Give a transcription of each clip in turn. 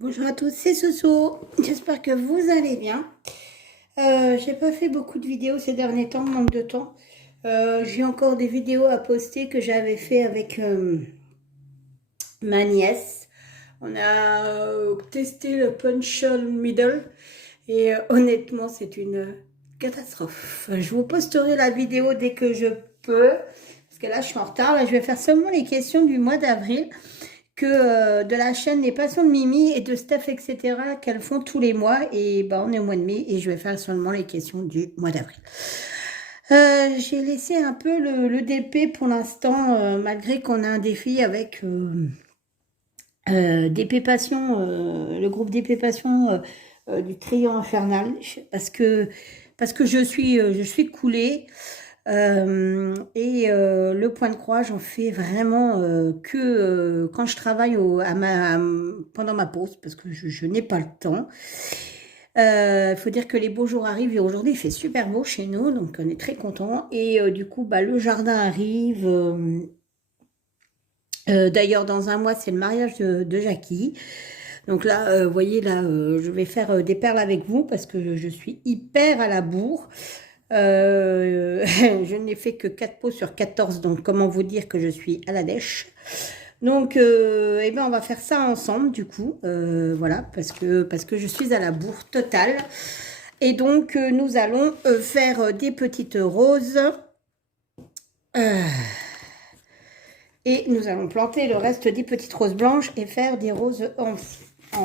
Bonjour à tous, c'est Soso. J'espère que vous allez bien. J'ai pas fait beaucoup de vidéos ces derniers temps, manque de temps. J'ai encore des vidéos à poster que j'avais fait avec ma nièce. On a testé le punch middle et honnêtement, c'est une catastrophe. Je vous posterai la vidéo dès que je peux parce que là, je suis en retard. Là, je vais faire seulement les questions du mois d'avril que de la chaîne Les Passions de Mimi et de Steph, etc., qu'elles font tous les mois. Et ben, on est au mois de mai et je vais faire seulement les questions du mois d'avril. J'ai laissé un peu le DP pour l'instant, malgré qu'on a un défi avec DP Passion, le groupe DP Passion du Trio Infernal, parce que je suis coulée. Le point de croix, j'en fais vraiment que quand je travaille pendant ma pause, parce que je n'ai pas le temps. Il faut dire que les beaux jours arrivent et aujourd'hui il fait super beau chez nous, donc on est très contents. Et du coup, bah, le jardin arrive. D'ailleurs, dans un mois, c'est le mariage de Jackie. Donc là, vous voyez, là, je vais faire des perles avec vous parce que je suis hyper à la bourre. Je n'ai fait que 4 pots sur 14, donc comment vous dire que je suis à la dèche. Donc, eh ben, on va faire ça ensemble, du coup, voilà, parce que je suis à la bourre totale. Et donc, nous allons faire des petites roses. Et nous allons planter le reste des petites roses blanches et faire des roses en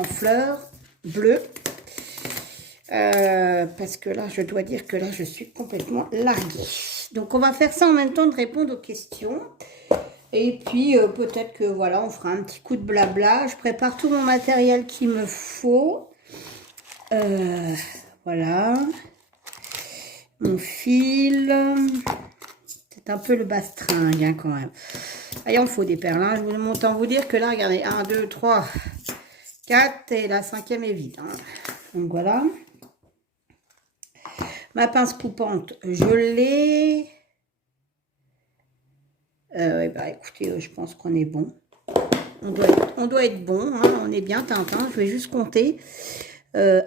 fleurs bleues. Parce que là, je dois dire que là, je suis complètement larguée. Donc, on va faire ça en même temps de répondre aux questions. Et puis, peut-être que, voilà, on fera un petit coup de blabla. Je prépare tout mon matériel qu'il me faut. Voilà. Mon fil. C'est un peu le bastringue, hein, quand même. Ah, il en faut des perles. Hein. Je vous montre vous dire que là, regardez, 1, 2, 3, 4 et la 5e est vide. Hein. Donc, voilà. Ma pince coupante, je l'ai. Ouais, bah, écoutez, je pense qu'on est bon. On doit être bon. Hein, on est bien, Tintin. Je vais juste compter. 1, 2,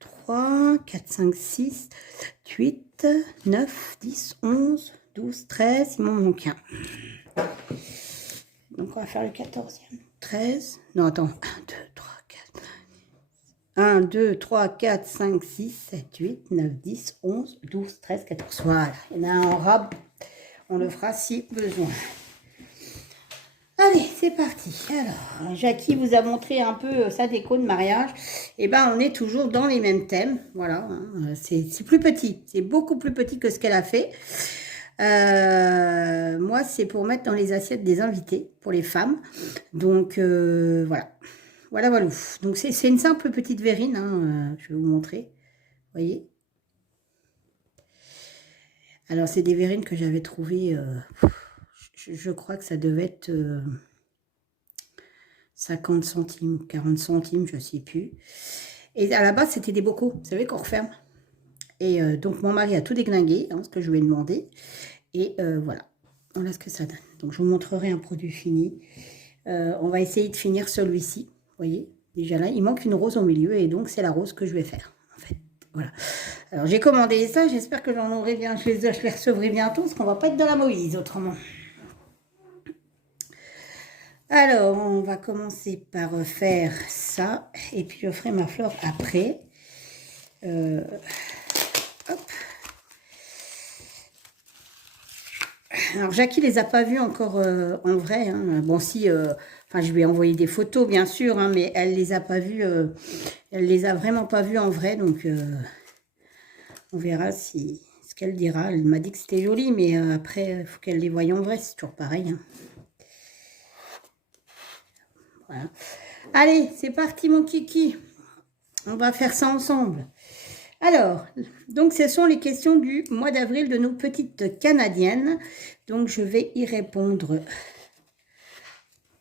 3, 4, 5, 6, 8, 9, 10, 11, 12, 13. Il m'en manque un. Donc, on va faire le 14e. 13. Non, attends. 1, 2, 3, 4, 5, 6, 7, 8, 9, 10, 11, 12, 13, 14. Voilà. Il y en a un en rab. On le fera si besoin. Allez, c'est parti. Alors, Jackie vous a montré un peu sa déco de mariage. Et ben, on est toujours dans les mêmes thèmes. Voilà. Hein. C'est plus petit. C'est beaucoup plus petit que ce qu'elle a fait. Moi, c'est pour mettre dans les assiettes des invités, pour les femmes. Donc, voilà. Voilà, voilà. Donc, c'est une simple petite verrine. Hein, je vais vous montrer. Vous voyez? Alors, c'est des verrines que j'avais trouvées. Je crois que ça devait être 50 centimes, 40 centimes, je ne sais plus. Et à la base, c'était des bocaux. Vous savez qu'on referme. Et donc, mon mari a tout déglingué, hein, ce que je lui ai demandé. Et voilà. Voilà ce que ça donne. Donc, je vous montrerai un produit fini. On va essayer de finir celui-ci. Vous voyez, déjà là, il manque une rose au milieu et donc c'est la rose que je vais faire. En fait, voilà. Alors, j'ai commandé ça. J'espère que j'en aurai bien. Je les recevrai bientôt parce qu'on va pas être dans la Moïse autrement. Alors, on va commencer par faire ça. Et puis, je ferai ma fleur après. Hop. Alors, Jackie les a pas vus encore en vrai. Hein. Bon, si, enfin, je lui ai envoyé des photos, bien sûr, hein, mais elle les a pas vus. Elle les a vraiment pas vus en vrai, donc on verra si ce qu'elle dira. Elle m'a dit que c'était joli, mais après, il faut qu'elle les voie en vrai. C'est toujours pareil. Hein. Voilà. Allez, c'est parti, mon kiki. On va faire ça ensemble. Alors, donc ce sont les questions du mois d'avril de nos petites Canadiennes. Donc, je vais y répondre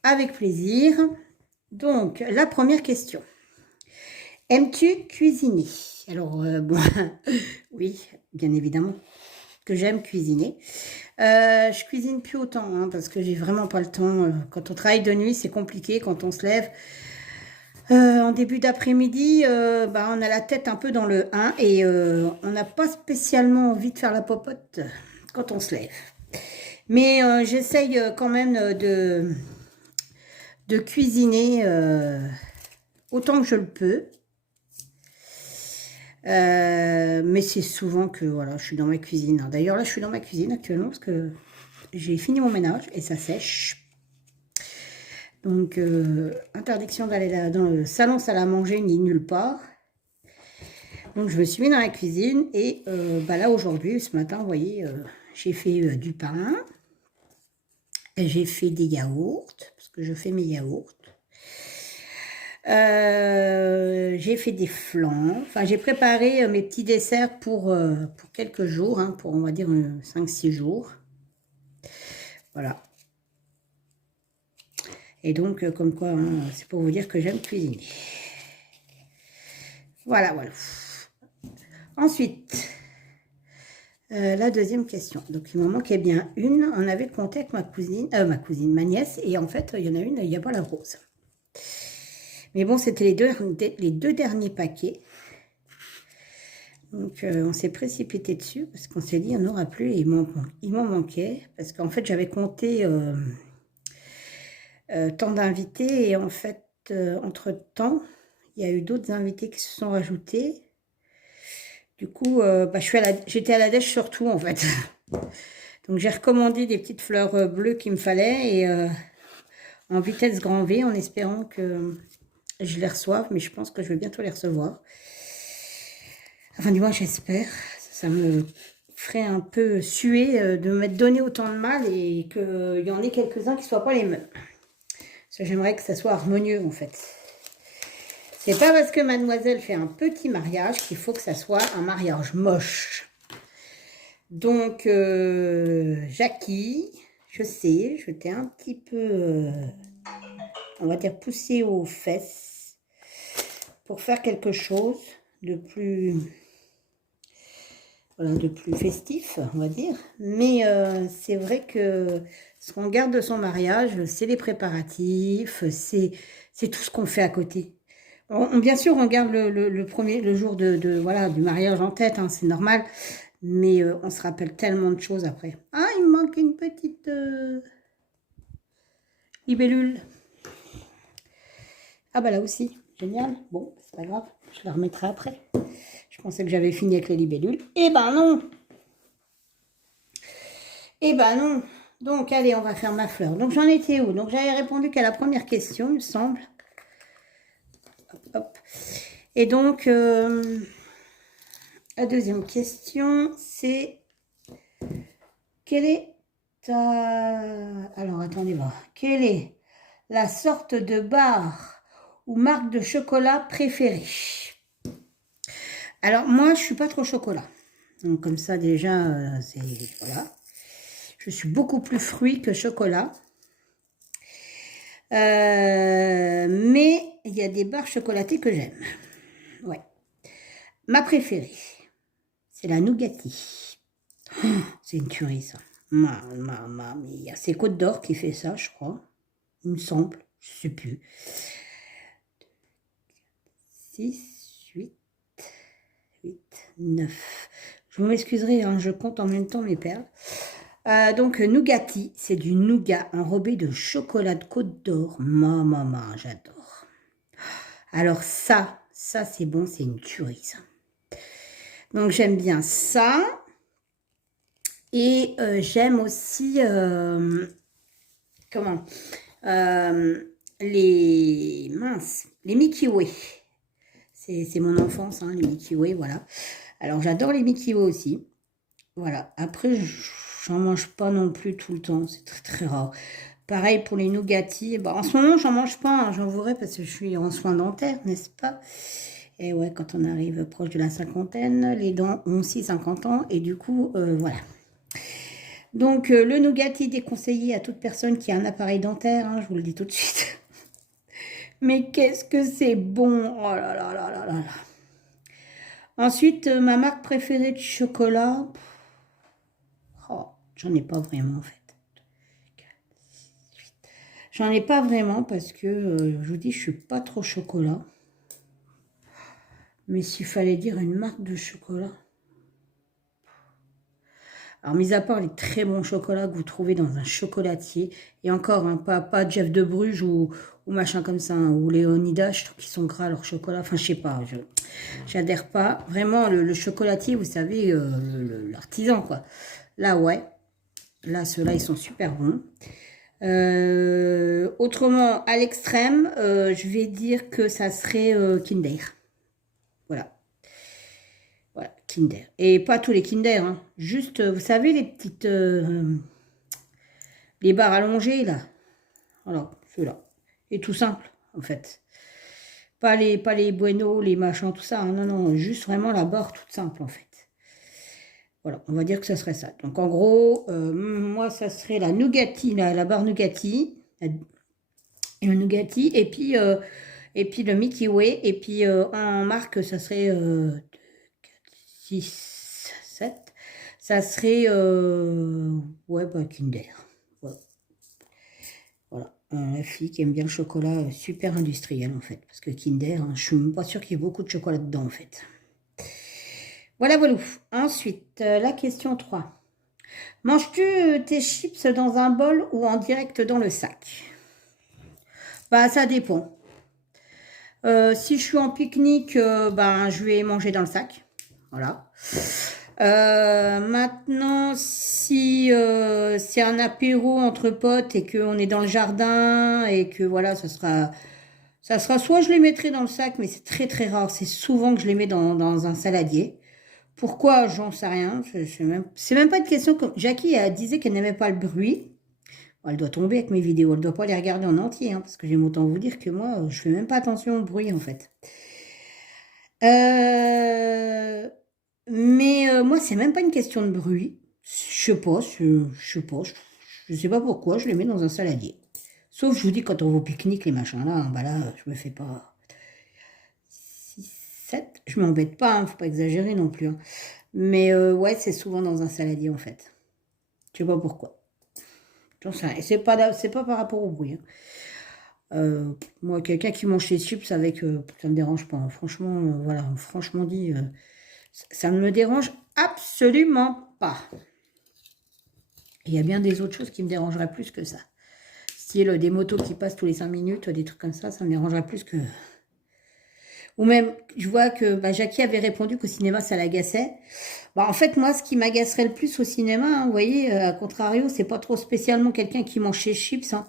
avec plaisir. Donc, la première question. Aimes-tu cuisiner? Alors, bon, oui, bien évidemment que j'aime cuisiner. Je cuisine plus autant, hein, parce que j'ai vraiment pas le temps. Quand on travaille de nuit, c'est compliqué. Quand on se lève, En début d'après-midi, bah, on a la tête un peu dans le 1 et on n'a pas spécialement envie de faire la popote quand on se lève. Mais j'essaye quand même de cuisiner autant que je le peux. Mais c'est souvent que voilà, je suis dans ma cuisine. D'ailleurs, là, je suis dans ma cuisine actuellement parce que j'ai fini mon ménage et ça sèche. Donc, interdiction d'aller dans le salon salle à manger ni nulle part. Donc, je me suis mis dans la cuisine et bah là, aujourd'hui, ce matin, vous voyez, j'ai fait du pain. J'ai fait des yaourts, parce que je fais mes yaourts. J'ai fait des flans. Enfin, j'ai préparé mes petits desserts pour quelques jours, hein, pour on va dire 5-6 jours. Voilà. Et donc, comme quoi, hein, c'est pour vous dire que j'aime cuisiner. Voilà, voilà. Ensuite, la deuxième question. Donc, il m'en manquait bien une. On avait compté avec ma nièce, et en fait, il y en a une, il n'y a pas la rose. Mais bon, c'était les deux derniers paquets. Donc, on s'est précipité dessus parce qu'on s'est dit, on n'aura plus. Et il m'en manquait parce qu'en fait, j'avais compté tant d'invités. Et en fait, entre-temps, il y a eu d'autres invités qui se sont rajoutés. Du coup, bah, j'étais à la dèche sur tout, en fait. Donc, j'ai recommandé des petites fleurs bleues qu'il me fallait. Et en vitesse grand V, en espérant que je les reçoive. Mais je pense que je vais bientôt les recevoir. Enfin, du moins, j'espère. Ça me ferait un peu suer de m'être donné autant de mal et qu'il y en ait quelques-uns qui ne soient pas les mêmes. J'aimerais que ça soit harmonieux, en fait. C'est pas parce que mademoiselle fait un petit mariage qu'il faut que ça soit un mariage moche. Donc, Jackie, je sais, je t'ai un petit peu, on va dire, poussé aux fesses pour faire quelque chose de plus... Voilà, de plus festif, on va dire. Mais c'est vrai que ce qu'on garde de son mariage, c'est les préparatifs, c'est tout ce qu'on fait à côté. Bien sûr, on garde le jour voilà, du mariage en tête, hein, c'est normal. Mais on se rappelle tellement de choses après. Ah, il me manque une petite libellule. Ah bah là aussi, génial. Bon, c'est pas grave, je la remettrai après. Je pensais que j'avais fini avec les libellules. Eh ben non! Eh ben non. Donc, allez, on va faire ma fleur. Donc, j'en étais où? Donc, j'avais répondu qu'à la première question, il me semble. Hop, hop. Et donc, la deuxième question, c'est... Quelle est ta... Alors, attendez voir. Quelle est la sorte de barre ou marque de chocolat préférée? Alors, moi, je suis pas trop chocolat. Donc, comme ça, déjà, c'est... Voilà. Je suis beaucoup plus fruit que chocolat. Mais il y a des barres chocolatées que j'aime. Ouais. Ma préférée, c'est la Nougatti. Oh, c'est une tuerie, ça. Mamma mia. C'est Côte d'Or qui fait ça, je crois. Il me semble. Je ne sais plus. 6, 8, 9. Je vous m'excuserez, hein, je compte en même temps mes perles. Donc, Nougatti, c'est du nougat enrobé de chocolat de Côte d'Or. Maman, j'adore. Alors ça c'est bon, c'est une tuerie, ça. Donc, j'aime bien ça. Et j'aime aussi, comment les Mickey Way. C'est mon enfance, hein, les Mickey Way, voilà. Alors, j'adore les Mickey Way aussi. Voilà. Après, j'en mange pas non plus tout le temps. C'est très, très rare. Pareil pour les Nougatti. Bah, en ce moment, j'en mange pas, hein, j'en voudrais parce que je suis en soins dentaires, n'est-ce pas? Et ouais, quand on arrive proche de la cinquantaine, les dents ont aussi 50 ans. Et du coup, voilà. Donc, le Nougatti déconseillé à toute personne qui a un appareil dentaire, hein, je vous le dis tout de suite. Mais qu'est-ce que c'est bon! Oh là là là là là là! Ensuite, ma marque préférée de chocolat, oh, j'en ai pas vraiment en fait. J'en ai pas vraiment parce que, je vous dis, je suis pas trop chocolat. Mais s'il fallait dire une marque de chocolat... Alors, mis à part les très bons chocolats que vous trouvez dans un chocolatier, et encore, hein, pas Jeff de Bruges ou machin comme ça, hein, ou Léonidas, je trouve qu'ils sont gras leurs chocolats. Enfin, je sais pas, j'adhère pas. Vraiment, le chocolatier, vous savez, l'artisan, quoi. Là, ouais. Là, ceux-là, ils sont super bons. Autrement, à l'extrême, je vais dire que ça serait Kinder. Voilà. Voilà, Kinder. Et pas tous les Kinder, hein. Juste, vous savez, les petites... les barres allongées, là. Voilà, ceux-là. Et tout simple, en fait. Pas les Bueno, les machins, tout ça. Hein. Non, non, juste vraiment la barre toute simple, en fait. Voilà, on va dire que ça serait ça. Donc, en gros, moi, ça serait la Nougatti, la barre Nougatti. Le Nougatti. Et puis le Milky Way. Et puis, en marque, ça serait... 6, 7. Ça serait... ouais, bah, Kinder. Ouais. Voilà. La fille qui aime bien le chocolat super industriel, en fait. Parce que Kinder, hein, je suis même pas sûre qu'il y ait beaucoup de chocolat dedans, en fait. Voilà, voilà. Ensuite, la question 3. Manges-tu tes chips dans un bol ou en direct dans le sac? Bah, ça dépend. Si je suis en pique-nique, ben, je vais manger dans le sac. Voilà. Maintenant, si c'est un apéro entre potes et qu'on est dans le jardin et que voilà, ça sera soit je les mettrai dans le sac, mais c'est très très rare. C'est souvent que je les mets dans un saladier. Pourquoi? J'en sais rien. C'est même pas une question. Jackie disait qu'elle n'aimait pas le bruit. Bon, elle doit tomber avec mes vidéos. Elle ne doit pas les regarder en entier, hein, parce que j'aime autant vous dire que moi, je fais même pas attention au bruit en fait. Mais moi, c'est même pas une question de bruit. Je sais pas, je sais pas pourquoi, je les mets dans un saladier. Sauf, je vous dis, quand on va au pique-nique, les machins là, bah là, je me fais pas 6, 7, je m'embête pas, hein, faut pas exagérer non plus. Hein. Mais ouais, c'est souvent dans un saladier en fait. Je sais pas pourquoi. J'en sais rien. C'est pas par rapport au bruit. Hein. Moi, quelqu'un qui mange ses chips avec, ça me dérange pas. Hein. Franchement, voilà, franchement dit, ça ne me dérange absolument pas. Il y a bien des autres choses qui me dérangeraient plus que ça. Style des motos qui passent tous les 5 minutes, des trucs comme ça me dérangerait plus que... Ou même, je vois que bah, Jackie avait répondu qu'au cinéma, ça l'agaçait. Bah, en fait, moi, ce qui m'agacerait le plus au cinéma, hein, vous voyez, à contrario, c'est pas trop spécialement quelqu'un qui mange ses chips. Hein.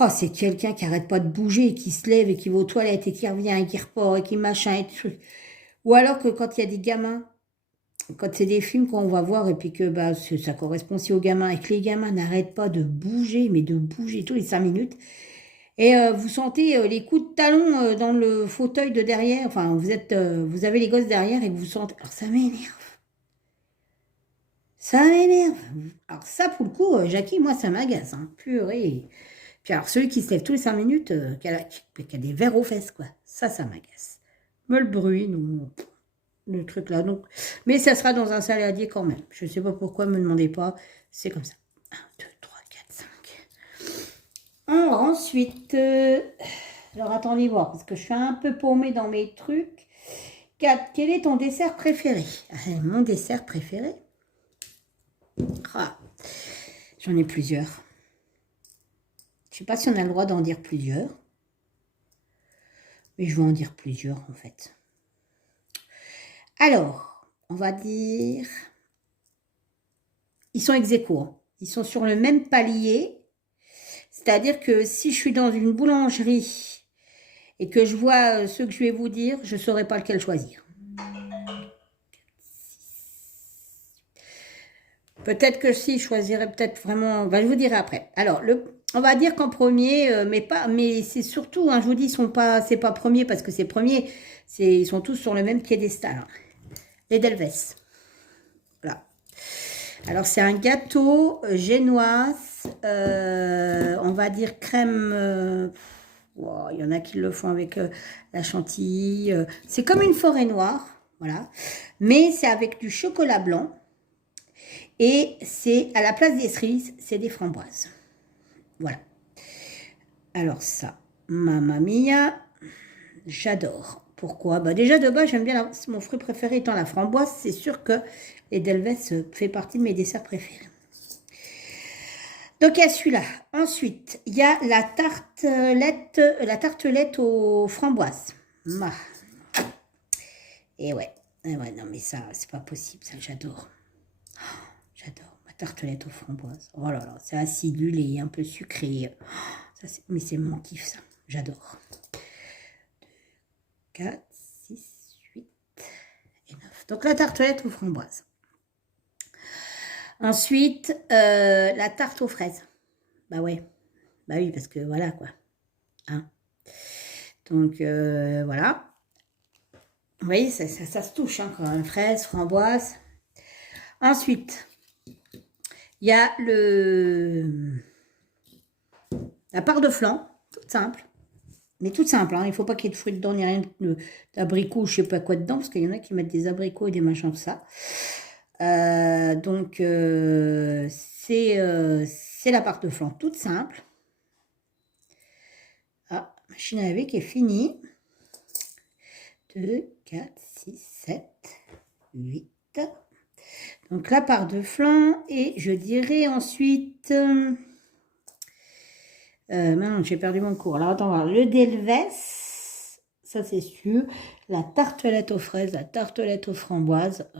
Oh, c'est quelqu'un qui arrête pas de bouger, qui se lève et qui va aux toilettes et qui revient et qui repart et qui machin et tout. Ou alors que quand il y a des gamins, quand c'est des films qu'on va voir et puis que bah, ça correspond aussi aux gamins et que les gamins n'arrêtent pas de bouger, mais de bouger tous les 5 minutes. Et vous sentez les coups de talon dans le fauteuil de derrière. Enfin, vous avez les gosses derrière et vous sentez... Alors, ça m'énerve. Ça m'énerve. Alors, ça, pour le coup, Jackie, moi, ça m'agace. Hein. Purée. Puis alors, celui qui se lève tous les 5 minutes, qui a des verres aux fesses, quoi. Ça m'agace. Mais le bruit, non. Le truc là. Donc... Mais ça sera dans un saladier quand même. Je ne sais pas pourquoi, ne me demandez pas. C'est comme ça. 1, 2, 3, 4, 5. Alors, ensuite... Alors, attendez voir, parce que je suis un peu paumée dans mes trucs. 4. Quel est ton dessert préféré? Mon dessert préféré? Ah, j'en ai plusieurs. Je ne sais pas si on a le droit d'en dire plusieurs. Mais je vais en dire plusieurs, en fait. Alors, on va dire... Ils sont ex aequo, hein. Ils sont sur le même palier. C'est-à-dire que si je suis dans une boulangerie et que je vois ceux que je vais vous dire, je ne saurais pas lequel choisir. Peut-être que si, je choisirais peut-être vraiment... Ben, je vous dirai après. Alors, on va dire qu'en premier, mais c'est surtout, hein, je vous dis, c'est pas premier parce que c'est premier, ils sont tous sur le même piédestal. Hein. Les Delvès. Voilà. Alors, c'est un gâteau génoise, on va dire crème... wow, il y en a qui le font avec la chantilly. C'est comme une forêt noire, voilà. Mais c'est avec du chocolat blanc. Et c'est à la place des cerises, c'est des framboises. Voilà. Alors ça, Mamma Mia, j'adore. Pourquoi? Bah déjà de base, j'aime bien, mon fruit préféré étant la framboise. C'est sûr que l'Edelweiss fait partie de mes desserts préférés. Donc il y a celui-là. Ensuite, il y a la tartelette aux framboises. Ah. Et ouais, non mais ça, c'est pas possible, ça, j'adore. J'adore ma tartelette aux framboises. Oh là là, c'est acidulé, un peu sucré. Ça, mais c'est mon kiff, ça. J'adore. 4, 6, 8 et 9. Donc la tartelette aux framboises. Ensuite, la tarte aux fraises. Bah ouais. Bah oui, parce que voilà quoi. Hein. Donc voilà. Vous voyez, ça se touche hein, quand même. Fraises, framboises. Ensuite, il y a la part de flan, toute simple. Mais toute simple, hein. Il ne faut pas qu'il y ait de fruits dedans, ni rien d'abricots, je ne sais pas quoi dedans, parce qu'il y en a qui mettent des abricots et des machins de ça. Donc, c'est la part de flan, toute simple. Ah, machine à laver qui est finie. 2, 4, 6, 7, 8. Donc, la part de flan, et je dirais ensuite... maintenant, j'ai perdu mon cours. Alors, attends, voir. Le Delvès, ça c'est sûr. La tartelette aux fraises, la tartelette aux framboises.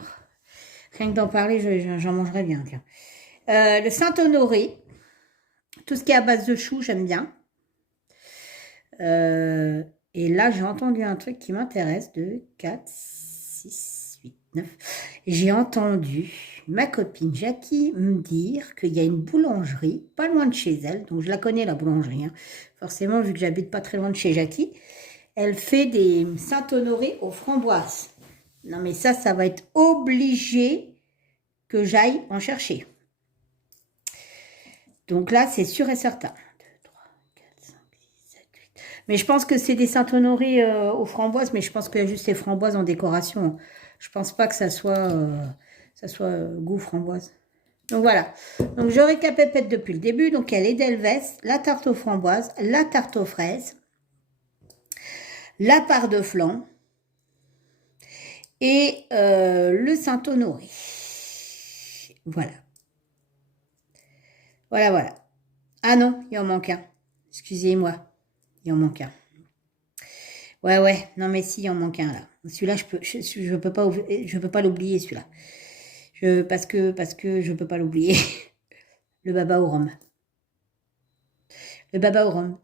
Rien que d'en parler, j'en mangerais bien. Tiens. Le Saint-Honoré, tout ce qui est à base de choux, j'aime bien. Et là, j'ai entendu un truc qui m'intéresse. 2, 4, 6, 8, 9. J'ai entendu ma copine Jackie me dire qu'il y a une boulangerie pas loin de chez elle. Donc, je la connais, la boulangerie. Hein. Forcément, vu que j'habite pas très loin de chez Jackie. Elle fait des Saint-Honoré aux framboises. Non, mais ça va être obligé que j'aille en chercher. Donc là, c'est sûr et certain. 2, 3, 4, 5, 6, 7, 8. Mais je pense que c'est des Saint-Honoré aux framboises, mais je pense qu'il y a juste les framboises en décoration. Je pense pas que ça soit goût framboise. Donc voilà. Donc je récapitule depuis le début. Donc il y a l'Edelweiss, la tarte aux framboises, la tarte aux fraises, la part de flan et le Saint-Honoré. Voilà. Voilà. Ah non, il en manque un. Excusez-moi. Il en manque un. Ouais. Non, mais si, il en manque un, là. Celui-là, je peux pas l'oublier, celui-là. Parce que je peux pas l'oublier. Le baba au rhum. Le baba au rhum.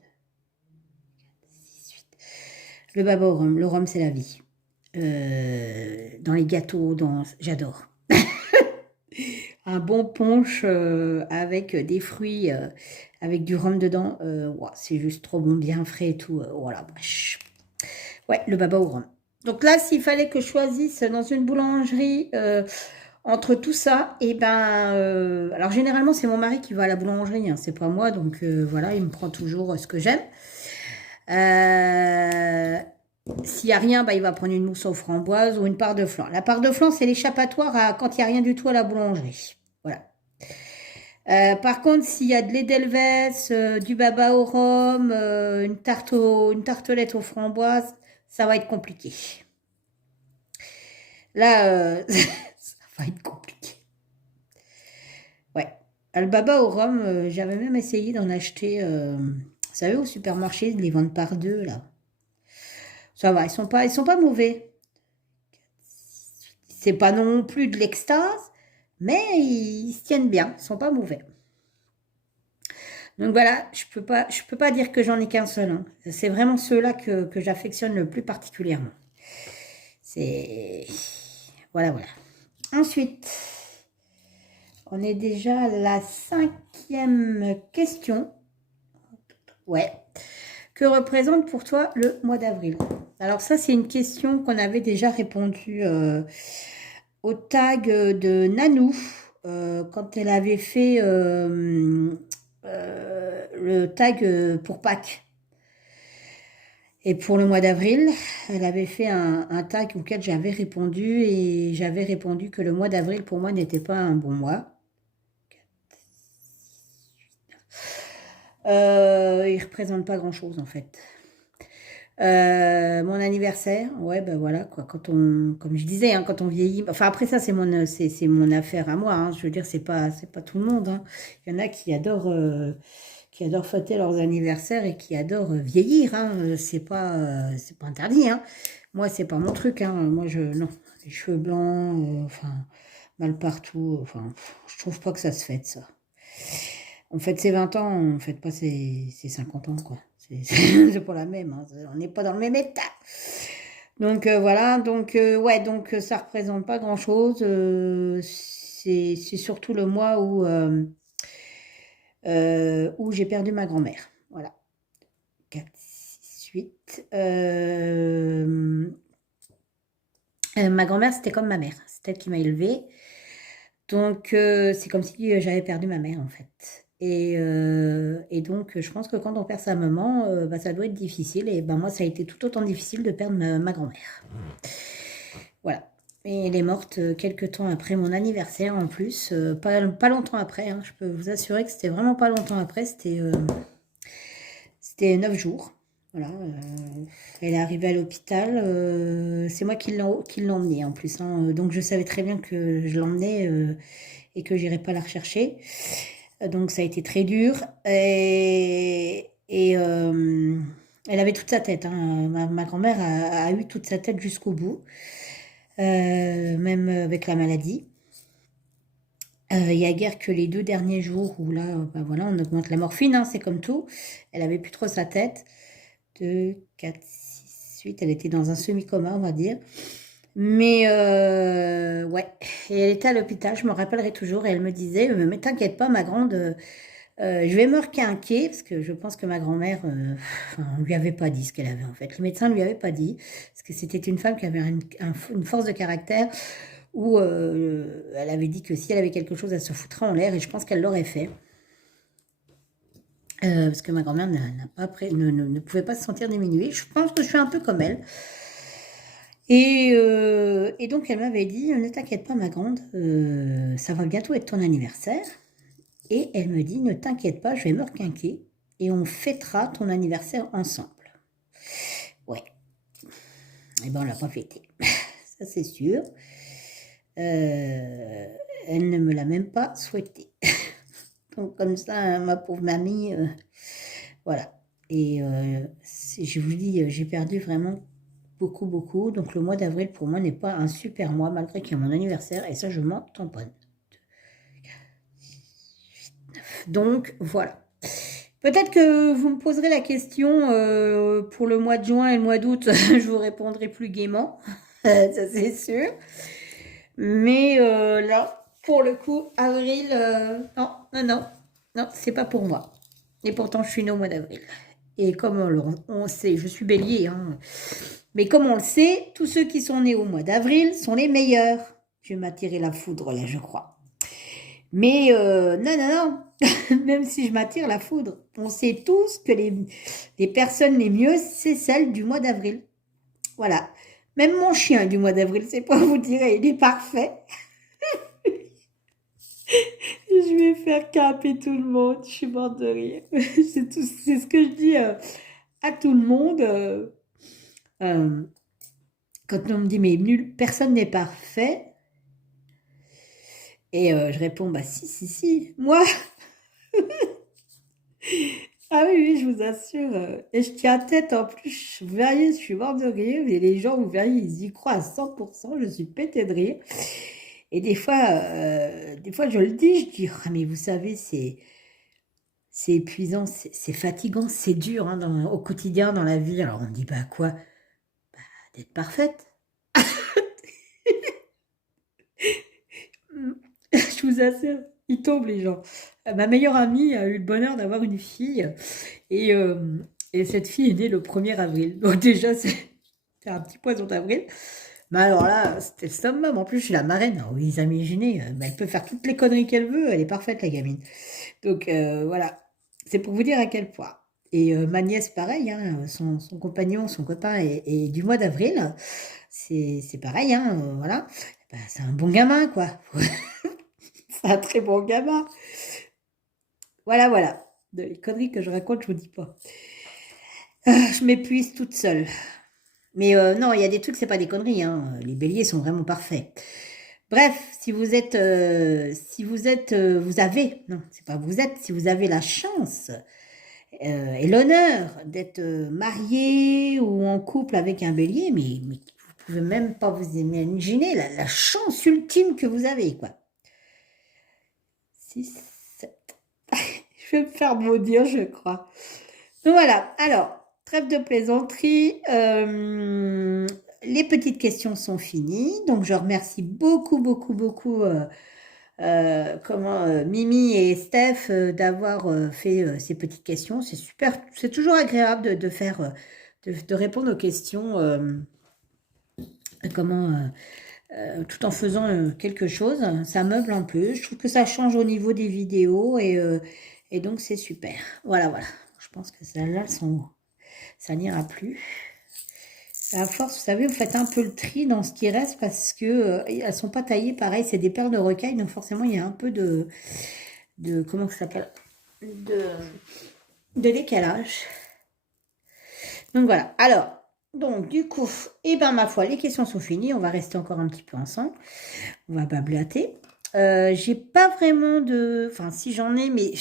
Le baba au rhum. Le rhum, c'est la vie. Dans les gâteaux, j'adore. Un bon punch avec des fruits, avec du rhum dedans. Wow, c'est juste trop bon, bien frais et tout. Voilà. Ouais, le baba au rhum. Donc là, s'il fallait que je choisisse dans une boulangerie entre tout ça, et ben... alors généralement, c'est mon mari qui va à la boulangerie, hein, c'est pas moi. Donc voilà, il me prend toujours ce que j'aime. S'il n'y a rien, bah, il va prendre une mousse aux framboises ou une part de flan. La part de flan, c'est l'échappatoire quand il n'y a rien du tout à la boulangerie. Voilà. Par contre, s'il y a de l'Edelweiss, du baba au rhum, une tartelette aux framboises, ça va être compliqué. Là, ça va être compliqué. Ouais. Le baba au rhum, j'avais même essayé d'en acheter, vous savez, au supermarché, ils les vendent par deux, là. Ça va, ils sont pas mauvais. C'est pas non plus de l'extase, mais ils se tiennent bien, ils sont pas mauvais. Donc voilà, je peux pas dire que j'en ai qu'un seul. Hein. C'est vraiment ceux-là que j'affectionne le plus particulièrement. C'est... Voilà. Ensuite, on est déjà à la 5e question. Ouais. Que représente pour toi le mois d'avril? Alors ça, c'est une question qu'on avait déjà répondu au tag de Nanou quand elle avait fait le tag pour Pâques. Et pour le mois d'avril, elle avait fait un tag auquel j'avais répondu et j'avais répondu que le mois d'avril pour moi n'était pas un bon mois. Il ne représente pas grand-chose en fait. Mon anniversaire, ouais, ben voilà, quoi. Comme je disais, hein, quand on vieillit, enfin après ça, c'est mon affaire à moi, hein. Je veux dire, c'est pas tout le monde, hein. Il y en a qui adorent fêter leurs anniversaires et qui adorent vieillir, hein. C'est pas interdit, hein. Moi, c'est pas mon truc, hein. Non, les cheveux blancs, enfin, mal partout, enfin, je trouve pas que ça se fête, ça. On fête ses 20 ans, on fête pas ses 50 ans, quoi. C'est pas la même, hein. On n'est pas dans le même état. Donc voilà, donc ouais, donc ça représente pas grand-chose. C'est surtout le mois où j'ai perdu ma grand-mère. Voilà. 4, 6, 8. Ma grand-mère, c'était comme ma mère. C'est elle qui m'a élevée. Donc, c'est comme si j'avais perdu ma mère, en fait. Et donc, je pense que quand on perd sa maman, bah, ça doit être difficile. Et ben, moi, ça a été tout autant difficile de perdre ma grand-mère. Voilà. Et elle est morte quelques temps après mon anniversaire, en plus. Pas longtemps après, hein. Je peux vous assurer que c'était vraiment pas longtemps après. C'était 9 jours. Voilà. Elle est arrivée à l'hôpital. C'est moi qui l'ai emmenée, en plus, hein. Donc, je savais très bien que je l'emmenais et que j'irais pas la rechercher. Donc ça a été très dur. Elle avait toute sa tête, hein. Ma grand-mère a eu toute sa tête jusqu'au bout, même avec la maladie. Il y a guère que les 2 derniers jours où là, bah voilà, on augmente la morphine, hein, c'est comme tout. Elle avait plus trop sa tête. 2, 4, 6, 8, elle était dans un semi-coma, on va dire. Mais ouais, et elle était à l'hôpital, je me rappellerai toujours, et elle me disait, mais t'inquiète pas, ma grande, je vais me requinquer, parce que je pense que ma grand-mère, enfin, on lui avait pas dit ce qu'elle avait en fait. Les médecins ne lui avaient pas dit, parce que c'était une femme qui avait une force de caractère, où elle avait dit que si elle avait quelque chose, elle se foutrait en l'air, et je pense qu'elle l'aurait fait. Parce que ma grand-mère ne pouvait pas se sentir diminuée. Je pense que je suis un peu comme elle. Et donc, elle m'avait dit, ne t'inquiète pas, ma grande, ça va bientôt être ton anniversaire. Et elle me dit, ne t'inquiète pas, je vais me requinquer et on fêtera ton anniversaire ensemble. Ouais. Et ben, on l'a pas fêté. Ça, c'est sûr. Elle ne me l'a même pas souhaité. Donc, comme ça, ma pauvre mamie, voilà. Et je vous dis, j'ai perdu vraiment beaucoup, beaucoup. Donc, le mois d'avril, pour moi, n'est pas un super mois, malgré qu'il y a mon anniversaire. Et ça, je m'en tamponne. Donc, voilà. Peut-être que vous me poserez la question pour le mois de juin et le mois d'août, je vous répondrai plus gaiement, ça c'est sûr. Mais là, pour le coup, avril, non, non, non, non, c'est pas pour moi. Et pourtant, je suis née au mois d'avril. Et comme on sait, je suis bélier, hein, mais comme on le sait, tous ceux qui sont nés au mois d'avril sont les meilleurs. Je vais m'attirer la foudre là, je crois. Mais non, non, non, même si je m'attire la foudre, on sait tous que les personnes les mieux, c'est celles du mois d'avril. Voilà. Même mon chien du mois d'avril, c'est pas vous dire, il est parfait. Je vais faire caper tout le monde, je suis morte de rire. C'est ce que je dis à tout le monde. Euh, quand on me dit, mais nul, personne n'est parfait. Et je réponds, bah si, si, si, moi. Ah oui, oui, je vous assure. Et je tiens tête en plus. Vous verriez, je suis morte de rire. Et les gens, vous verriez, ils y croient à 100%. Je suis pétée de rire. Et des fois, je le dis, je dis, ah, mais vous savez, c'est épuisant, c'est fatigant, c'est dur hein, au quotidien, dans la vie. Alors on me dit, bah quoi? Bah, d'être parfaite. Je vous assure, ils tombent les gens. Ma meilleure amie a eu le bonheur d'avoir une fille. Et, euh, et cette fille est née le 1er avril. Donc déjà, c'est un petit poisson d'avril. Mais alors là, c'était le summum. En plus, je suis la marraine. Alors, vous imaginez, elle peut faire toutes les conneries qu'elle veut. Elle est parfaite, la gamine. Donc voilà, c'est pour vous dire à quel point. Et ma nièce, pareil, hein, son compagnon, son copain est du mois d'avril. C'est pareil, hein, voilà. Bah, c'est un bon gamin, quoi. C'est un très bon gamin. Voilà, voilà. Les conneries que je raconte, je vous dis pas. Je m'épuise toute seule. Mais non, il y a des trucs, c'est pas des conneries, hein. Les béliers sont vraiment parfaits. Bref, vous avez, non, c'est pas vous êtes, si vous avez la chance et l'honneur d'être marié ou en couple avec un bélier, mais vous pouvez même pas vous imaginer la chance ultime que vous avez, quoi. 6, 7. Je vais me faire maudire, je crois. Donc voilà, alors, trêve de plaisanterie. Les petites questions sont finies. Donc, je remercie beaucoup, beaucoup, beaucoup Mimi et Steph d'avoir fait ces petites questions. C'est super, c'est toujours agréable de faire, de répondre aux questions tout en faisant quelque chose. Ça meuble un peu. Je trouve que ça change au niveau des vidéos et donc c'est super. Voilà, voilà. Je pense que celles-là, ça n'ira plus. À force, vous savez, vous faites un peu le tri dans ce qui reste parce que elles sont pas taillées pareil, c'est des paires de rocailles, donc forcément il y a un peu de comment ça s'appelle, de décalage. Donc voilà. Alors, donc du coup, ma foi, les questions sont finies. On va rester encore un petit peu ensemble. On va bablater. J'ai pas vraiment enfin si j'en ai, mais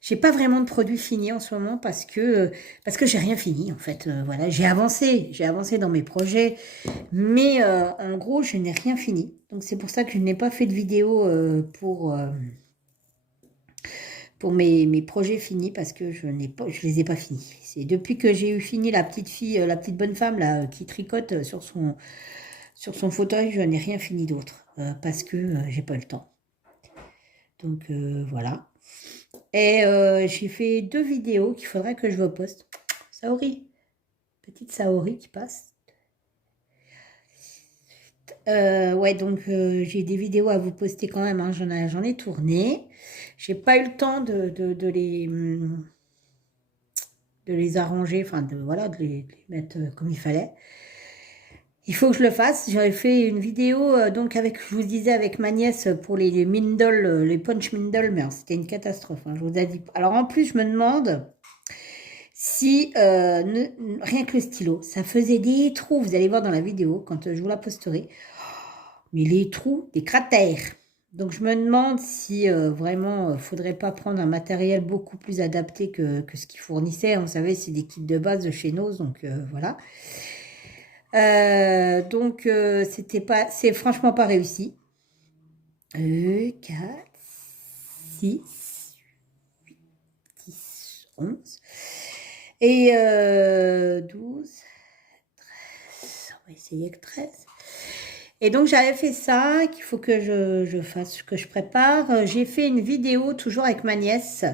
j'ai pas vraiment de produits finis en ce moment parce que j'ai rien fini en fait. Voilà, j'ai avancé dans mes projets, mais en gros je n'ai rien fini. Donc c'est pour ça que je n'ai pas fait de vidéo pour mes projets finis parce que je les ai pas finis. C'est depuis que j'ai eu fini la petite fille, la petite bonne femme là qui tricote sur son fauteuil, je n'ai rien fini d'autre parce que j'ai pas le temps. Donc voilà. Et j'ai fait 2 vidéos qu'il faudrait que je vous poste. Saori, petite Saori qui passe. Ouais, donc j'ai des vidéos à vous poster quand même, hein. J'en ai tourné. J'ai pas eu le temps de les arranger, enfin de les mettre comme il fallait. Il faut que je le fasse. J'avais fait une vidéo donc je vous disais avec ma nièce pour les Mindle, les punch Mindle, mais c'était une catastrophe, hein, je vous ai dit. Alors en plus, je me demande si rien que le stylo, ça faisait des trous. Vous allez voir dans la vidéo quand je vous la posterai. Mais les trous, des cratères. Donc je me demande si vraiment faudrait pas prendre un matériel beaucoup plus adapté que ce qu'ils fournissaient. Vous savez, c'est des kits de base de chez Nose, donc voilà. C'est franchement pas réussi. 4, 6, 8, 10, 11 et 12, 13. On va essayer avec 13. Et donc j'avais fait ça, qu'il faut que je fasse, que je prépare. J'ai fait une vidéo toujours avec ma nièce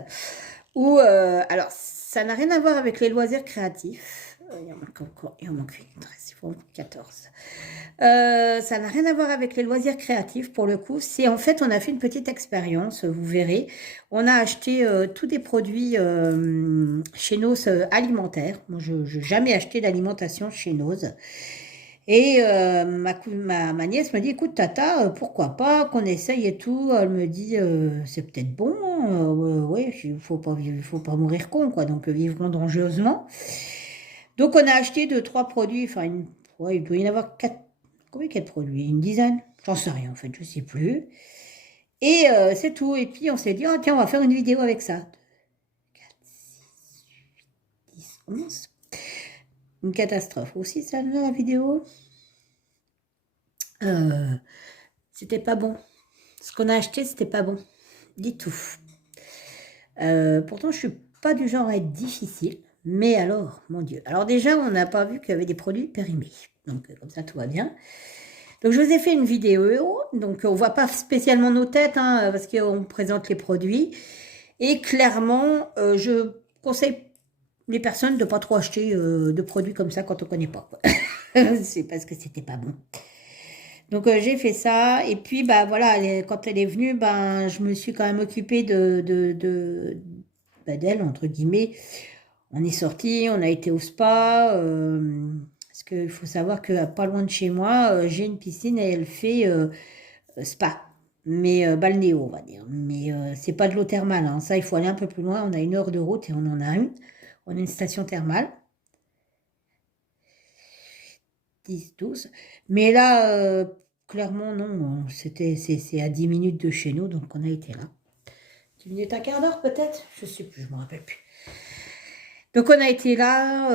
où, alors ça n'a rien à voir avec les loisirs créatifs. Il en manque une, 13, il faut 14. Ça n'a rien à voir avec les loisirs créatifs pour le coup. C'est en fait, on a fait une petite expérience, vous verrez. On a acheté tous des produits chez Nose alimentaires. Moi, je n'ai jamais acheté d'alimentation chez Nose. Et ma nièce me dit, écoute Tata, pourquoi pas qu'on essaye et tout. Elle me dit, c'est peut-être bon, ouais, il faut pas mourir con, quoi. Donc vivons dangereusement. Donc on a acheté 2-3 produits, ouais, il doit y en avoir 4, combien 4 produits? Une dizaine? J'en sais rien en fait, je sais plus. Et c'est tout. Et puis on s'est dit, oh, tiens, on va faire une vidéo avec ça. 4, 6, 8, 10, 11. Une catastrophe aussi, ça, la vidéo. C'était pas bon. Ce qu'on a acheté, c'était pas bon. Du tout. Pourtant, je suis pas du genre à être difficile. Mais alors, mon Dieu. Alors déjà, on n'a pas vu qu'il y avait des produits périmés. Donc, comme ça, tout va bien. Donc, je vous ai fait une vidéo. Donc, on voit pas spécialement nos têtes, hein, parce qu'on présente les produits. Et clairement, je conseille les personnes de pas trop acheter de produits comme ça quand on connaît pas, quoi. C'est parce que c'était pas bon. Donc j'ai fait ça et puis bah voilà, quand elle est venue, ben je me suis quand même occupée d'elle entre guillemets. On est sorti, on a été au spa parce qu'il faut savoir que pas loin de chez moi, j'ai une piscine et elle fait spa. mais balnéo, on va dire. Mais c'est pas de l'eau thermale, hein. Ça, il faut aller un peu plus loin. On a 1 heure de route et on en a une. On a une station thermale, 10, 12. Mais là, clairement, non. C'est à 10 minutes de chez nous, donc on a été là. 10 minutes, un quart d'heure peut-être? Je sais plus, je me rappelle plus. Donc on a été là,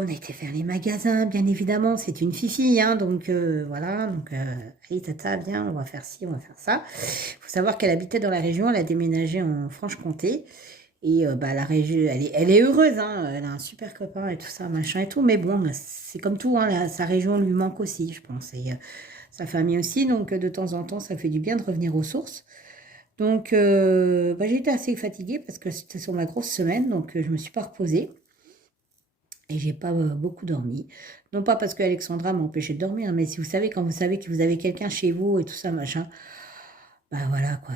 on a été faire les magasins, bien évidemment, c'est une fifi, hein, donc voilà, donc allez tata, viens, on va faire ci, on va faire ça. Il faut savoir qu'elle habitait dans la région, elle a déménagé en Franche-Comté, et bah, la région, elle est heureuse, hein, elle a un super copain et tout ça, machin et tout, mais bon, c'est comme tout, hein, sa région lui manque aussi, je pense, et sa famille aussi, donc de temps en temps, ça fait du bien de revenir aux sources. Donc, bah, j'étais assez fatiguée parce que c'était sur ma grosse semaine, donc je me suis pas reposée et j'ai pas beaucoup dormi. Non pas parce qu'Alexandra m'a empêché de dormir, mais si vous savez, quand vous savez que vous avez quelqu'un chez vous et tout ça, machin, bah voilà quoi,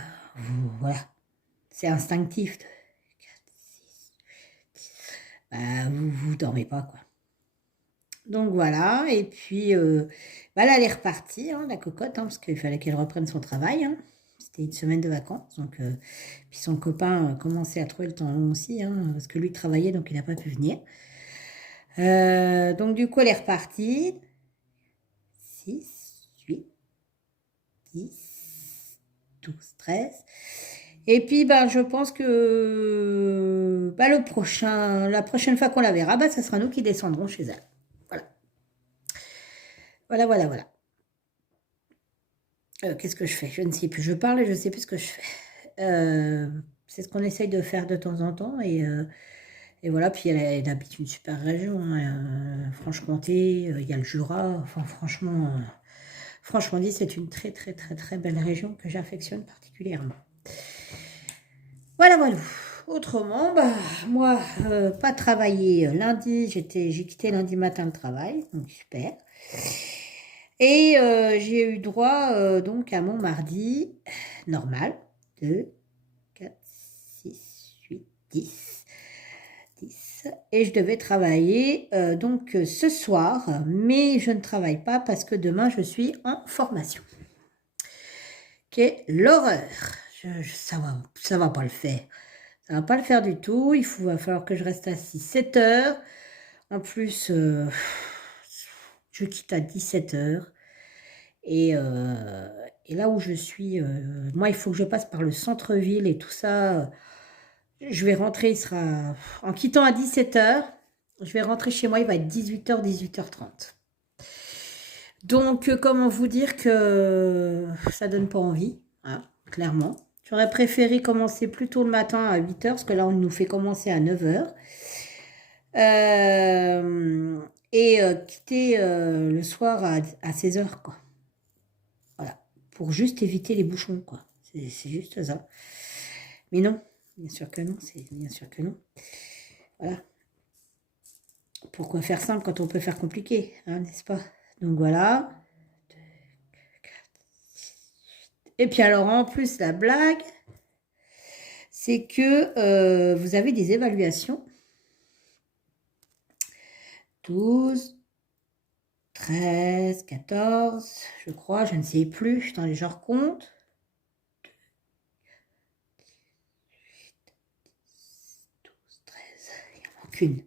voilà, c'est instinctif. Bah, vous dormez pas quoi. Donc voilà, et puis bah, là elle est repartie, hein, la cocotte, hein, parce qu'il fallait qu'elle reprenne son travail, hein. C'était une semaine de vacances, donc puis son copain commençait à trouver le temps long aussi, hein, parce que lui travaillait, donc il n'a pas pu venir. Donc du coup elle est repartie. 6, 8, 10, 12, 13. Et puis ben, je pense que bah, la prochaine fois qu'on la verra, bah, ça sera nous qui descendrons chez elle. Voilà. Voilà, voilà, voilà. Qu'est-ce que je fais? Je ne sais plus. Je parle et je ne sais plus ce que je fais. C'est ce qu'on essaye de faire de temps en temps. Et voilà, puis elle habite une super région, hein. Franche-Comté, il y a le Jura. Enfin, franchement dit, c'est une très, très, très, très belle région que j'affectionne particulièrement. Voilà, voilà. Autrement, bah, moi, pas travailler lundi. J'ai quitté lundi matin le travail, donc super. Et j'ai eu droit donc à mon mardi normal. 2, 4, 6, 8, 10. 10. Et je devais travailler donc ce soir, mais je ne travaille pas parce que demain je suis en formation. Quelle l'horreur! Ça va pas le faire. Ça va pas le faire du tout. Va falloir que je reste assis 7 heures. En plus, je quitte à 17 heures. Et là où je suis, moi, il faut que je passe par le centre-ville et tout ça. Je vais rentrer, en quittant à 17 heures, je vais rentrer chez moi, il va être 18 h, 18 h 30. Donc, comment vous dire que ça donne pas envie, hein, clairement. J'aurais préféré commencer plus tôt le matin à 8 h, parce que là, on nous fait commencer à 9 h. Et quitter le soir à 16 h, quoi. Voilà, pour juste éviter les bouchons, quoi. C'est juste ça. Mais non, bien sûr que non, bien sûr que non. Voilà. Pourquoi faire simple quand on peut faire compliqué, hein, n'est-ce pas? Donc voilà. Et puis alors, en plus, la blague, c'est que vous avez des évaluations. 12, 13, 14, je crois, je ne sais plus, attendez, je recompte. 12, 13, il n'y en manque une.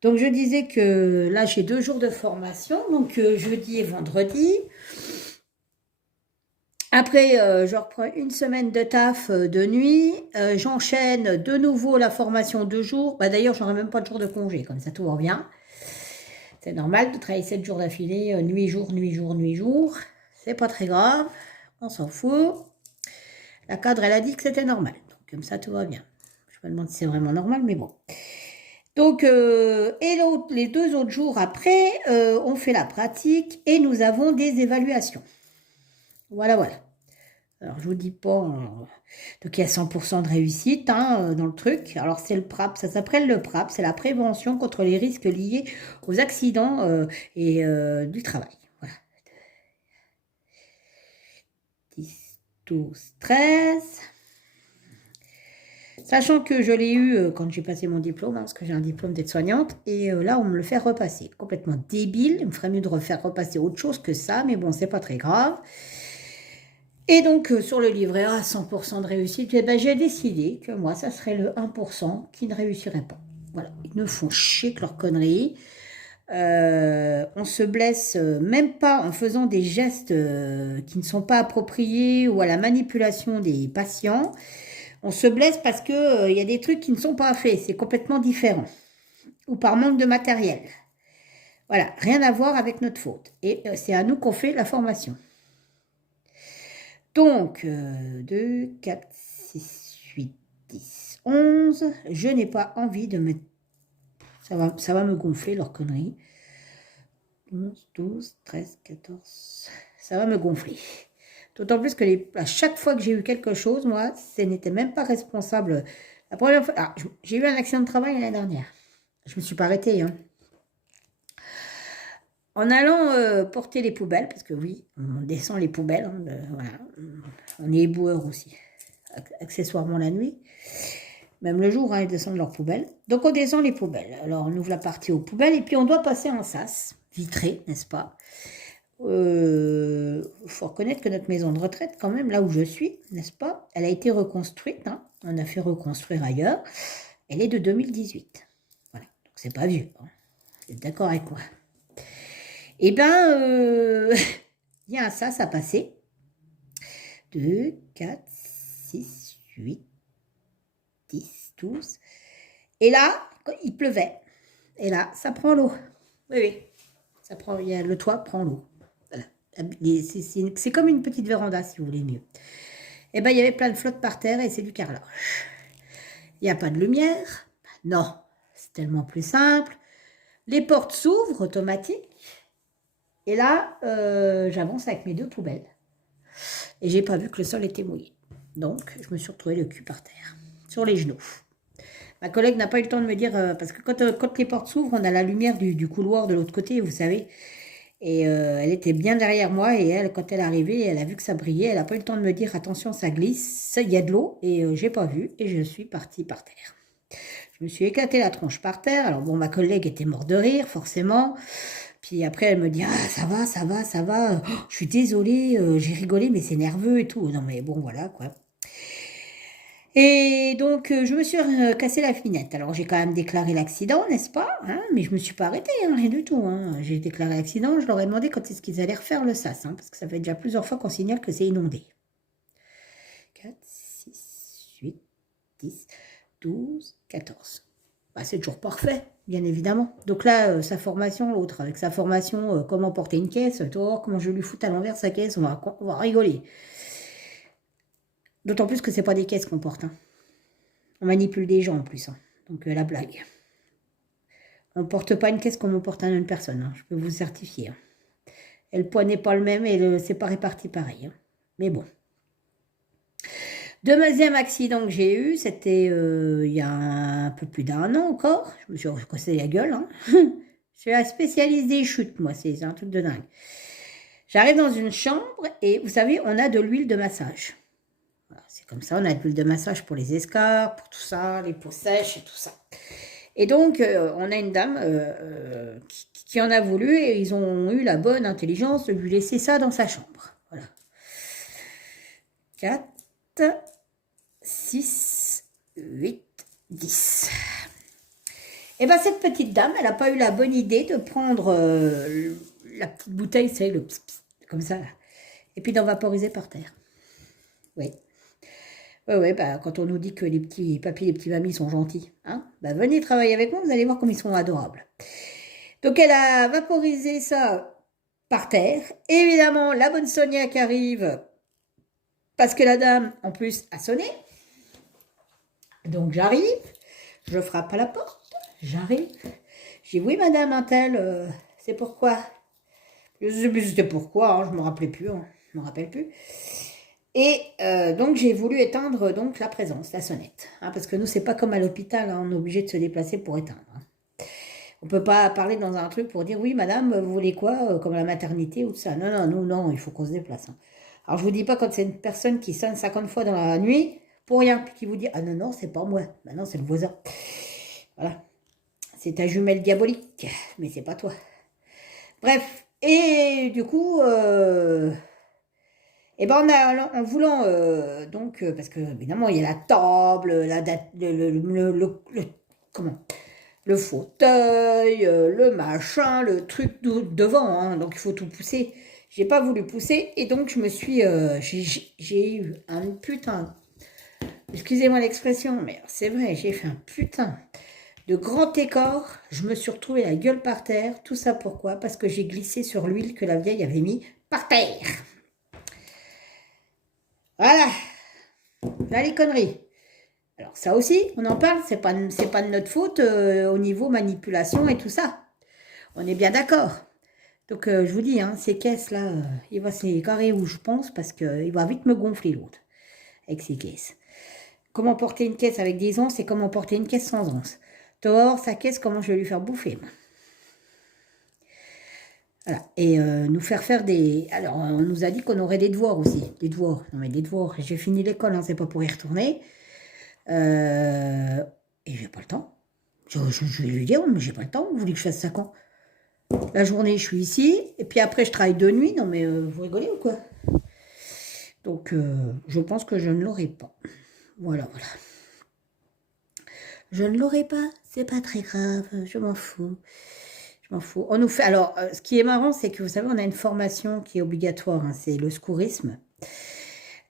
Donc, je disais que là, j'ai 2 jours de formation, donc jeudi et vendredi. Après, je reprends une semaine de taf de nuit. J'enchaîne de nouveau la formation 2 jours. Bah, d'ailleurs, j'aurai même pas de jour de congé, comme ça, tout va bien. C'est normal de travailler 7 jours d'affilée, nuit, jour, nuit, jour, nuit, jour. C'est pas très grave, on s'en fout. La cadre, elle a dit que c'était normal. Donc, comme ça, tout va bien. Je me demande si c'est vraiment normal, mais bon. Donc, et les 2 autres jours après, on fait la pratique et nous avons des évaluations. Voilà, voilà. Alors, je vous dis pas... donc, il y a 100% de réussite hein, dans le truc. Alors, c'est le PRAP. Ça s'appelle le PRAP. C'est la prévention contre les risques liés aux accidents et du travail. Voilà. 10, 12, 13... Sachant que je l'ai eu quand j'ai passé mon diplôme, hein, parce que j'ai un diplôme d'aide-soignante, et là, on me le fait repasser. Complètement débile, il me ferait mieux de refaire repasser autre chose que ça, mais bon, c'est pas très grave. Et donc, sur le livret A, 100% de réussite, eh ben, j'ai décidé que moi, ça serait le 1% qui ne réussirait pas. Voilà, ils me font chier que leurs conneries. On se blesse même pas en faisant des gestes qui ne sont pas appropriés ou à la manipulation des patients. On se blesse parce que y a des trucs qui ne sont pas faits, c'est complètement différent. Ou par manque de matériel. Voilà, rien à voir avec notre faute. Et c'est à nous qu'on fait la formation. Donc, 2, 4, 6, 8, 10, 11. Je n'ai pas envie de mettre... Ça va me gonfler, leur connerie. 11, 12, 13, 14. Ça va me gonfler. D'autant plus que à chaque fois que j'ai eu quelque chose, moi, ce n'était même pas responsable. La première fois... j'ai eu un accident de travail l'année dernière. Je ne me suis pas arrêtée, hein. En allant porter les poubelles, parce que oui, on descend les poubelles, hein, voilà. On est éboueur aussi, accessoirement la nuit, même le jour, hein, ils descendent leurs poubelles. Donc on descend les poubelles, alors on ouvre la partie aux poubelles, et puis on doit passer en sas, vitré, n'est-ce pas? Faut reconnaître que notre maison de retraite, quand même, là où je suis, n'est-ce pas? Elle a été reconstruite, hein, on a fait reconstruire ailleurs, elle est de 2018. Voilà, donc c'est pas vieux, hein. Vous êtes d'accord avec moi? Eh bien, il y a un sas à passer. 2, 4, 6, 8, 10, 12. Et là, il pleuvait. Et là, ça prend l'eau. Oui, oui. Ça prend, le toit prend l'eau. Voilà. C'est comme une petite véranda, si vous voulez mieux. Eh bien, il y avait plein de flotte par terre et c'est du carrelage. Il n'y a pas de lumière. Non, c'est tellement plus simple. Les portes s'ouvrent automatiques. Et là, j'avance avec mes deux poubelles. Et j'ai pas vu que le sol était mouillé. Donc, je me suis retrouvée le cul par terre, sur les genoux. Ma collègue n'a pas eu le temps de me dire, parce que quand les portes s'ouvrent, on a la lumière du couloir de l'autre côté, vous savez. Et elle était bien derrière moi, et elle, quand elle est arrivée, elle a vu que ça brillait. Elle n'a pas eu le temps de me dire, attention, ça glisse, il y a de l'eau, et j'ai pas vu, et je suis partie par terre. Je me suis éclaté la tronche par terre. Alors bon, ma collègue était morte de rire, forcément. Puis après, elle me dit, ah, ça va, ça va, ça va. Oh, je suis désolée, j'ai rigolé, mais c'est nerveux et tout. Non, mais bon, voilà, quoi. Et donc, je me suis cassé la finette. Alors, j'ai quand même déclaré l'accident, n'est-ce pas, hein, mais je me suis pas arrêtée, hein, rien du tout, hein. J'ai déclaré l'accident, je leur ai demandé quand est-ce qu'ils allaient refaire le sas, hein, parce que ça fait déjà plusieurs fois qu'on signale que c'est inondé. 4, 6, 8, 10, 12, 14. Bah, c'est toujours parfait, bien évidemment. Donc là, sa formation, l'autre, avec sa formation, comment porter une caisse, toi, comment je lui fous à l'envers sa caisse, on va rigoler. D'autant plus que c'est pas des caisses qu'on porte, hein. On manipule des gens en plus, hein. Donc la blague. On ne porte pas une caisse comme on porte une personne, hein. Je peux vous certifier, hein. Et le poids n'est pas le même et c'est pas réparti pareil, hein. Mais bon. Deuxième accident que j'ai eu, c'était il y a un peu plus d'un an encore. Je me suis recassé la gueule, hein. Je suis la spécialiste des chutes, moi, c'est un truc de dingue. J'arrive dans une chambre et vous savez, on a de l'huile de massage. Voilà, c'est comme ça, on a de l'huile de massage pour les escarpes, pour tout ça, les peaux sèches et tout ça. Et donc, on a une dame qui en a voulu et ils ont eu la bonne intelligence de lui laisser ça dans sa chambre. Voilà. 4, 6, 8, 10. Et bien, cette petite dame, elle n'a pas eu la bonne idée de prendre la petite bouteille, c'est le pss, pss, comme ça, là, et puis d'en vaporiser par terre. Oui. Oui, bah, quand on nous dit que les petits papis, les petits mamies sont gentils, hein, bah, venez travailler avec moi, vous allez voir comme ils sont adorables. Donc, elle a vaporisé ça par terre. Évidemment, la bonne Sonia qui arrive, parce que la dame, en plus, a sonné. Donc, j'arrive, je frappe à la porte, j'arrive. J'ai dit, oui, madame, un tel, c'est pourquoi? Je ne sais plus c'était pourquoi, hein, je ne me rappelais plus, hein, je ne me rappelle plus. Et donc, j'ai voulu éteindre donc, la présence, la sonnette. Hein, parce que nous, c'est pas comme à l'hôpital, hein, on est obligé de se déplacer pour éteindre. Hein. On ne peut pas parler dans un truc pour dire, oui, madame, vous voulez quoi, comme à la maternité ou tout ça. Non, non, nous, non, il faut qu'on se déplace. Hein. Alors, je vous dis pas quand c'est une personne qui sonne 50 fois dans la nuit, pour rien, puis qui vous dit, ah non, non, c'est pas moi, maintenant c'est le voisin. Voilà. C'est ta jumelle diabolique, mais c'est pas toi. Bref, et du coup, Et ben en voulant, donc, parce que évidemment, il y a la table, comment, le fauteuil, le machin, le truc devant, hein, donc il faut tout pousser. J'ai pas voulu pousser, et donc je me suis, j'ai eu un putain, excusez-moi l'expression, mais c'est vrai, j'ai fait un putain de grand écart. Je me suis retrouvée la gueule par terre. Tout ça pourquoi? Parce que j'ai glissé sur l'huile que la vieille avait mis par terre. Voilà, là les conneries. Alors ça aussi, on en parle, c'est pas de notre faute au niveau manipulation et tout ça. On est bien d'accord. Donc je vous dis, hein, ces caisses là, il va se carrer où je pense parce qu'il va vite me gonfler l'autre avec ces caisses. Comment porter une caisse avec des onces et comment porter une caisse sans onces. Dehors, sa caisse, comment je vais lui faire bouffer. Voilà. Et nous faire des... Alors, on nous a dit qu'on aurait des devoirs aussi. Des devoirs. Non, mais des devoirs. J'ai fini l'école, hein, c'est pas pour y retourner. Et j'ai pas le temps. Je vais lui dire, mais j'ai pas le temps. Vous voulez que je fasse ça quand? La journée, je suis ici. Et puis après, je travaille de nuit. Non, mais vous rigolez ou quoi? Donc, je pense que je ne l'aurai pas. Voilà, voilà. Je ne l'aurai pas. C'est pas très grave. Je m'en fous. Je m'en fous. On nous fait... Alors, ce qui est marrant, c'est que vous savez, on a une formation qui est obligatoire. Hein, c'est le secourisme.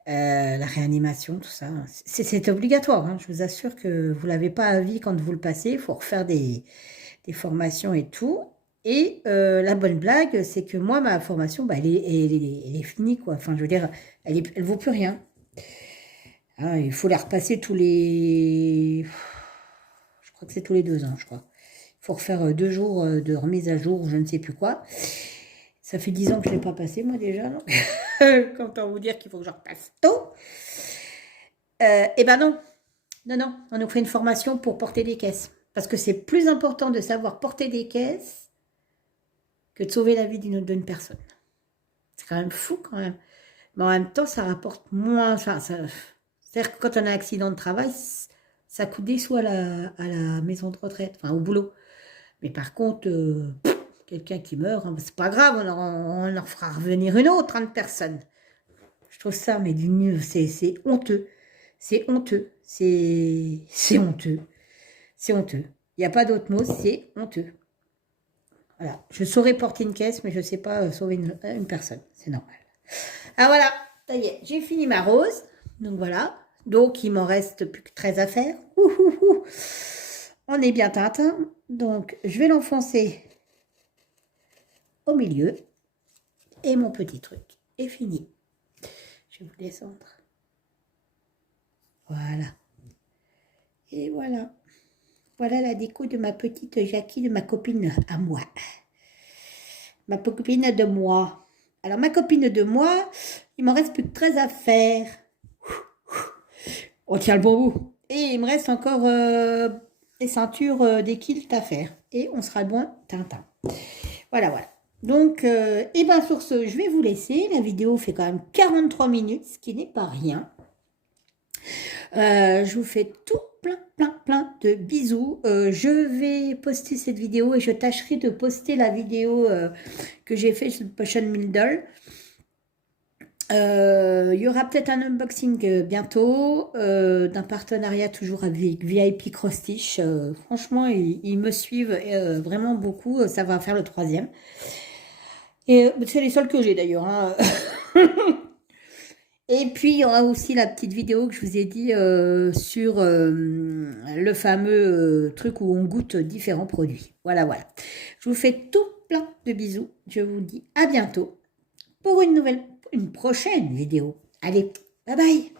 La réanimation, tout ça. C'est obligatoire. Hein, je vous assure que vous ne l'avez pas à vie quand vous le passez. Il faut refaire des formations et tout. Et la bonne blague, c'est que moi, ma formation, bah, elle est finie, quoi. Enfin, je veux dire, elle vaut plus rien. Hein, il faut la repasser tous les... Je crois que c'est tous les 2 ans, je crois. Il faut refaire 2 jours de remise à jour, je ne sais plus quoi. Ça fait 10 ans que je ne l'ai pas passé, moi, déjà. Donc Content vous dire qu'il faut que je repasse tôt. Eh ben non. Non. On nous fait une formation pour porter des caisses. Parce que c'est plus important de savoir porter des caisses que de sauver la vie d'une personne. C'est quand même fou, quand même. Mais en même temps, ça rapporte moins... Enfin, c'est-à-dire que quand on a un accident de travail, ça coûte des sous à la maison de retraite, enfin au boulot. Mais par contre, quelqu'un qui meurt, hein, c'est pas grave, on en fera revenir une autre, hein, de personne. Je trouve ça, mais c'est honteux. C'est honteux. C'est honteux. C'est honteux. Il n'y a pas d'autre mot, c'est honteux. Voilà. Je saurais porter une caisse, mais je ne sais pas sauver une personne. C'est normal. Ah voilà, ça y est, j'ai fini ma rose. Donc voilà. Donc il m'en reste plus que 13 à faire. On est bien Tintin. Donc je vais l'enfoncer au milieu. Et mon petit truc est fini. Je vais vous descendre. Voilà. Et voilà. Voilà la déco de ma petite Jackie, de ma copine à moi. Ma copine de moi. Alors ma copine de moi, il m'en reste plus que 13 à faire. On tient le bon bout. Et il me reste encore les ceintures des kilts à faire. Et on sera bon Tintin. Voilà. Donc, et bien sur ce, je vais vous laisser. La vidéo fait quand même 43 minutes, ce qui n'est pas rien. Je vous fais tout plein de bisous. Je vais poster cette vidéo et je tâcherai de poster la vidéo que j'ai fait sur le Potion Middle. Il y aura peut-être un unboxing bientôt d'un partenariat toujours avec VIP Cross Stitch. Franchement, ils me suivent vraiment beaucoup. Ça va faire le 3e. Et c'est les seuls que j'ai d'ailleurs. Hein. Et puis, il y aura aussi la petite vidéo que je vous ai dit sur le fameux truc où on goûte différents produits. Voilà. Je vous fais tout plein de bisous. Je vous dis à bientôt pour une prochaine vidéo. Allez, bye bye.